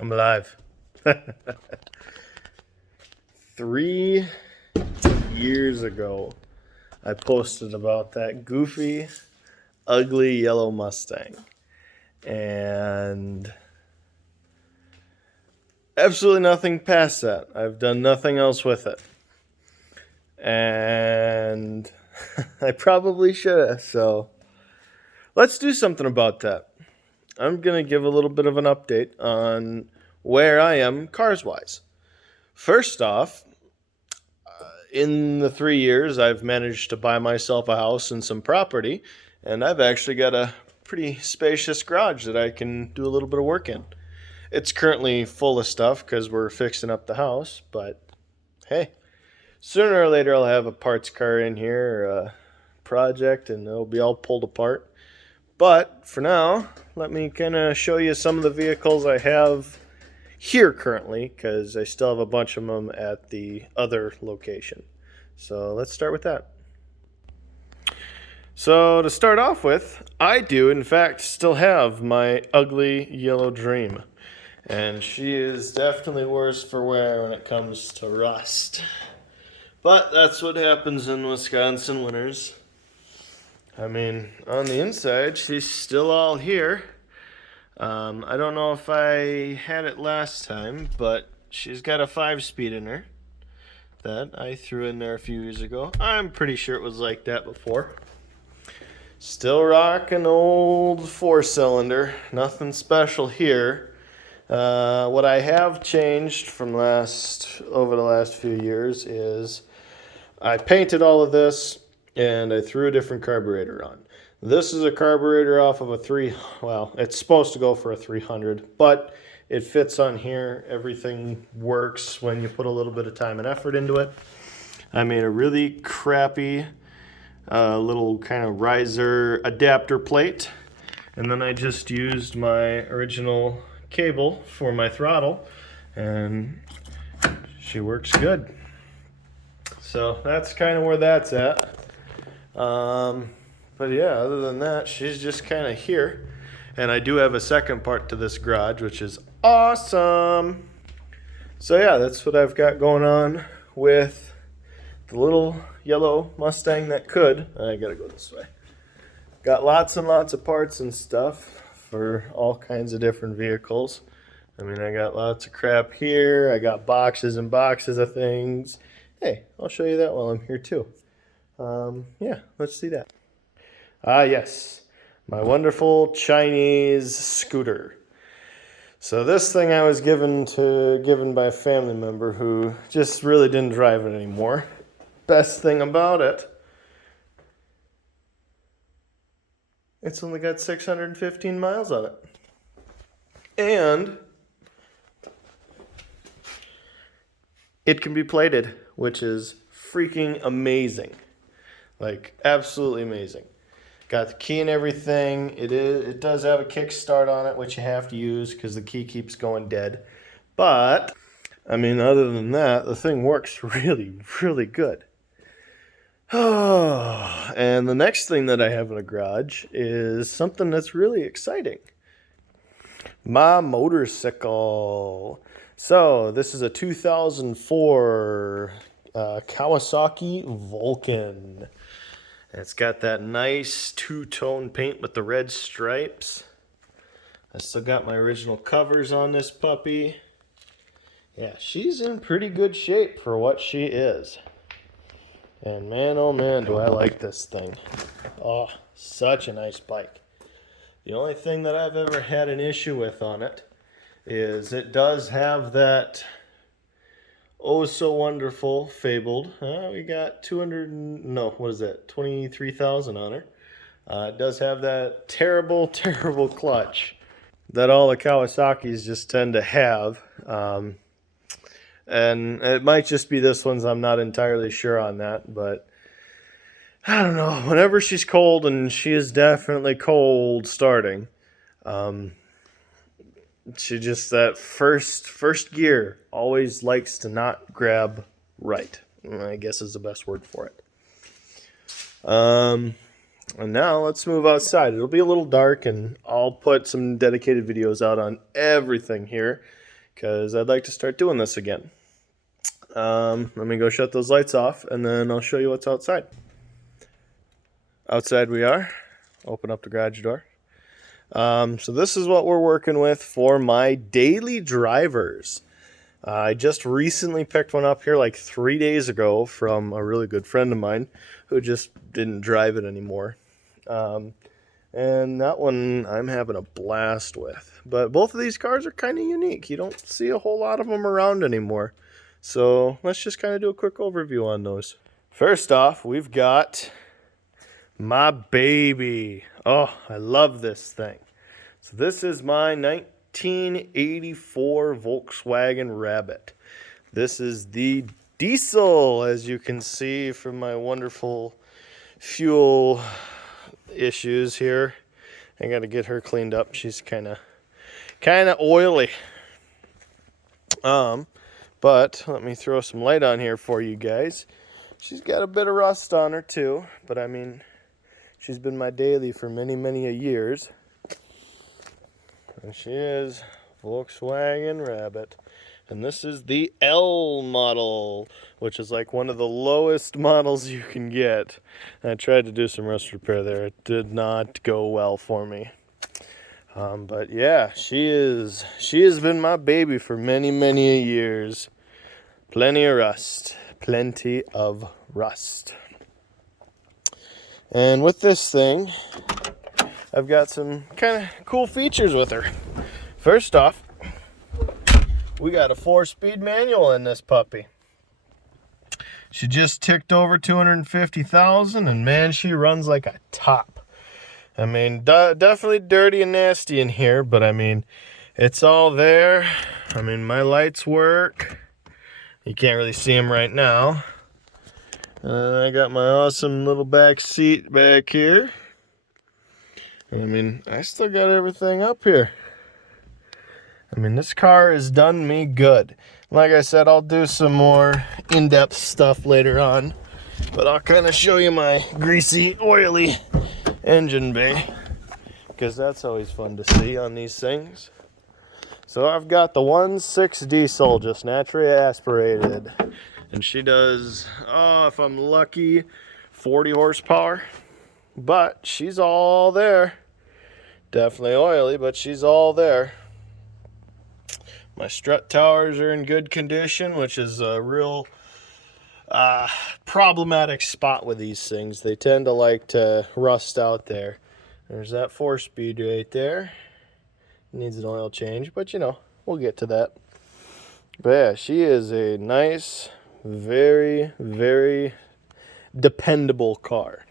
I'm alive. 3 years ago, I posted about that goofy, ugly yellow Mustang. And absolutely nothing past that. I've done nothing else with it. And I probably should have. So let's do something about that. I'm going to give a little bit of an update on where I am cars wise. First off, in the 3 years, I've managed to buy myself a house and some property, and I've actually got a pretty spacious garage that I can do a little bit of work in. It's currently full of stuff because we're fixing up the house, but hey, sooner or later I'll have a parts car in here or a project and it'll be all pulled apart. But for now, let me kind of show you some of the vehicles I have here currently, because I still have a bunch of them at the other location. So let's start with that. So to start off with, I do in fact still have my ugly yellow dream. And she is definitely worse for wear when it comes to rust. But that's what happens in Wisconsin winters. I mean, on the inside, she's still all here. I don't know if I had it last time, but she's got a 5-speed in her that I threw in there a few years ago. I'm pretty sure it was like that before. Still rocking old 4-cylinder. Nothing special here. What I have changed from over the last few years is I painted all of this and I threw a different carburetor on. This is a carburetor off of it's supposed to go for a 300, but it fits on here. Everything works when you put a little bit of time and effort into it. I made a really crappy little kind of riser adapter plate, and then I just used my original cable for my throttle, and she works good. So that's kind of where that's at. But yeah, other than that, she's just kind of here. And I do have a second part to this garage, which is awesome. So yeah, that's what I've got going on with the little yellow Mustang that could. I gotta go this way. Got lots and lots of parts and stuff for all kinds of different vehicles. I mean, I got lots of crap here. I got boxes and boxes of things. Hey, I'll show you that while I'm here too. Yeah, let's see that. Yes, my wonderful Chinese scooter. So this thing I was given by a family member who just really didn't drive it anymore. Best thing about it, it's only got 615 miles on it. And it can be plated, which is freaking amazing. Like, absolutely amazing. Got the key and everything. It does have a kickstart on it, which you have to use because the key keeps going dead. But, I mean, other than that, the thing works really, really good. Oh, and the next thing that I have in the garage is something that's really exciting. My motorcycle. So, this is a 2004 Kawasaki Vulcan. It's got that nice two-tone paint with the red stripes. I still got my original covers on this puppy. Yeah, she's in pretty good shape for what she is. And man, oh man, do I like this thing. Oh, such a nice bike. The only thing that I've ever had an issue with on it is it does have that oh so wonderful fabled. We got 23,000 on her. It does have that terrible, terrible clutch that all the Kawasaki's just tend to have. And it might just be this one's, I'm not entirely sure on that, but I don't know. Whenever she's cold, and she is definitely cold starting, she just, that first gear always likes to not grab right, I guess is the best word for it. And now let's move outside. It'll be a little dark, and I'll put some dedicated videos out on everything here. because I'd like to start doing this again. Let me go shut those lights off, and then I'll show you what's outside. Outside we are. Open up the garage door. So this is what we're working with for my daily drivers. I just recently picked one up here like 3 days ago from a really good friend of mine who just didn't drive it anymore. And that one I'm having a blast with. But both of these cars are kind of unique. You don't see a whole lot of them around anymore. So let's just kind of do a quick overview on those. First off, we've got my baby. Oh, I love this thing. So this is my 1984 Volkswagen Rabbit. This is the diesel, as you can see from my wonderful fuel issues here. I got to get her cleaned up. She's kind of oily. But let me throw some light on here for you guys. She's got a bit of rust on her too, but I mean, she's been my daily for many a years. And she is Volkswagen Rabbit. And this is the L model, which is like one of the lowest models you can get. And I tried to do some rust repair there. It did not go well for me. But yeah, she has been my baby for many years. Plenty of rust. And with this thing, I've got some kind of cool features with her. First off, we got a 4-speed manual in this puppy. She just ticked over 250,000, and man, she runs like a top. I mean, definitely dirty and nasty in here, but I mean, it's all there. I mean, my lights work. You can't really see them right now. I got my awesome little back seat back here. I mean, I still got everything up here. I mean, this car has done me good. Like I said, I'll do some more in-depth stuff later on. But I'll kind of show you my greasy, oily engine bay, because that's always fun to see on these things. So I've got the 1.6 diesel, just naturally aspirated. And she does, oh, if I'm lucky, 40 horsepower. But she's all there. Definitely oily, but she's all there. My strut towers are in good condition, which is a real problematic spot with these things. They tend to like to rust out there. There's that 4-speed right there. Needs an oil change, but you know, we'll get to that. But yeah, she is a nice, very dependable car.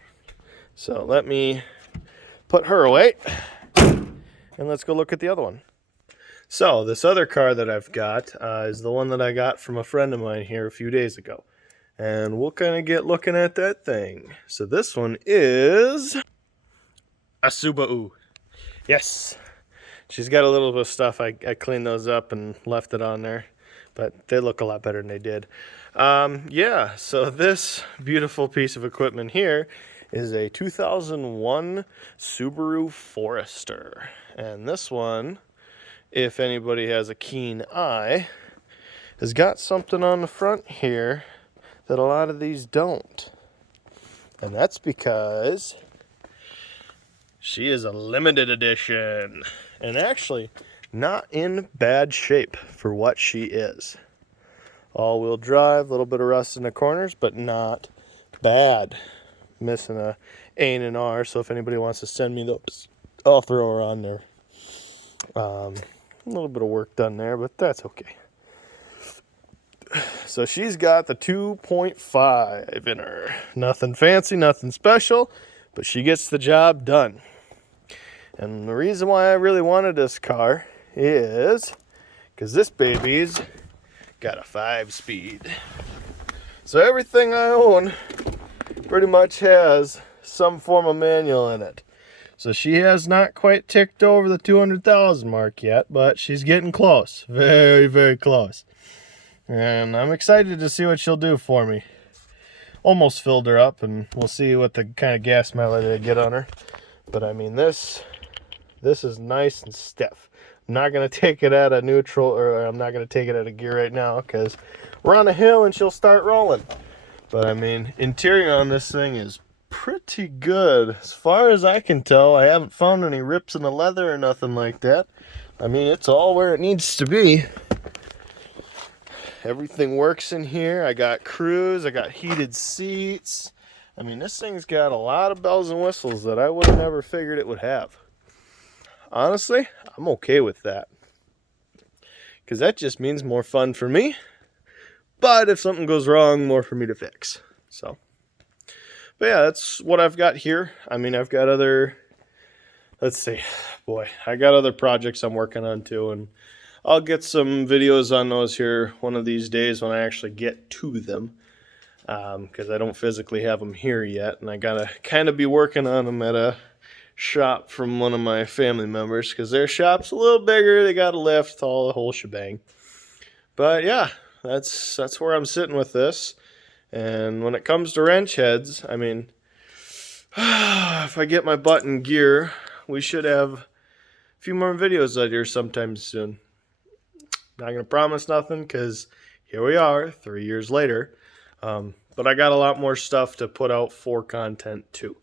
So let me put her away, and let's go look at the other one. So this other car that I've got is the one that I got from a friend of mine here a few days ago. And we'll kind of get looking at that thing. So this one is a Subaru. Yes. She's got a little bit of stuff. I cleaned those up and left it on there. But they look a lot better than they did. Yeah, so this beautiful piece of equipment here is a 2001 Subaru Forester. And this one, if anybody has a keen eye, has got something on the front here that a lot of these don't. And that's because she is a limited edition. And actually, not in bad shape for what she is. All-wheel drive, a little bit of rust in the corners, but not bad. Missing a A and an R, so if anybody wants to send me those, I'll throw her on there. A little bit of work done there, but that's okay. So she's got the 2.5 in her. Nothing fancy, nothing special, but she gets the job done. And the reason why I really wanted this car is because this baby's got a 5-speed. So everything I own pretty much has some form of manual in it. So she has not quite ticked over the 200,000 mark yet, but she's getting close. Very close. And I'm excited to see what she'll do for me. Almost filled her up, and we'll see what the kind of gas mileage I get on her. But I mean, this is nice and stiff. I'm not going to take it at a neutral, or I'm not going to take it at a gear right now because we're on a hill and she'll start rolling. But I mean, interior on this thing is pretty good. As far as I can tell, I haven't found any rips in the leather or nothing like that. I mean, it's all where it needs to be. Everything works in here. I got cruise, I got heated seats. I mean, this thing's got a lot of bells and whistles that I would have never figured it would have. Honestly, I'm okay with that. Because that just means more fun for me. But if something goes wrong, more for me to fix. So, but yeah, that's what I've got here. I mean, I've got other, let's see, boy, I got other projects I'm working on too. And I'll get some videos on those here one of these days when I actually get to them. Because I don't physically have them here yet. And I gotta kind of be working on them at a shop from one of my family members, because their shop's a little bigger. They got a lift, all the whole shebang. But yeah, that's where I'm sitting with this. And when it comes to wrench heads, I mean, if I get my butt in gear, we should have a few more videos out here sometime soon. Not gonna promise nothing, because here we are 3 years later. But I got a lot more stuff to put out for content too.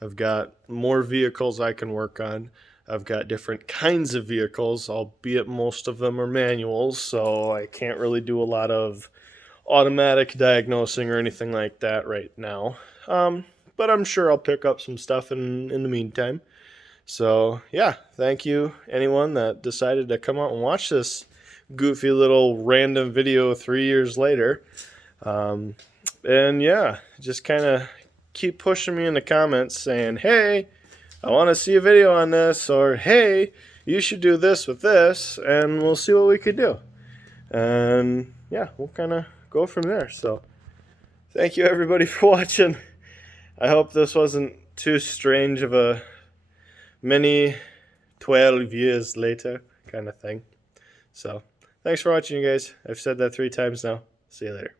I've got more vehicles I can work on. I've got different kinds of vehicles, albeit most of them are manuals, so I can't really do a lot of automatic diagnosing or anything like that right now. But I'm sure I'll pick up some stuff in the meantime. So yeah, thank you anyone that decided to come out and watch this goofy little random video 3 years later. And yeah, just kind of keep pushing me in the comments saying, hey, I want to see a video on this, or hey, you should do this with this, and we'll see what we could do. And yeah, we'll kind of go from there. So thank you everybody for watching. I hope this wasn't too strange of a mini 12 years later kind of thing. So thanks for watching, you guys. I've said that 3 times now. See you later.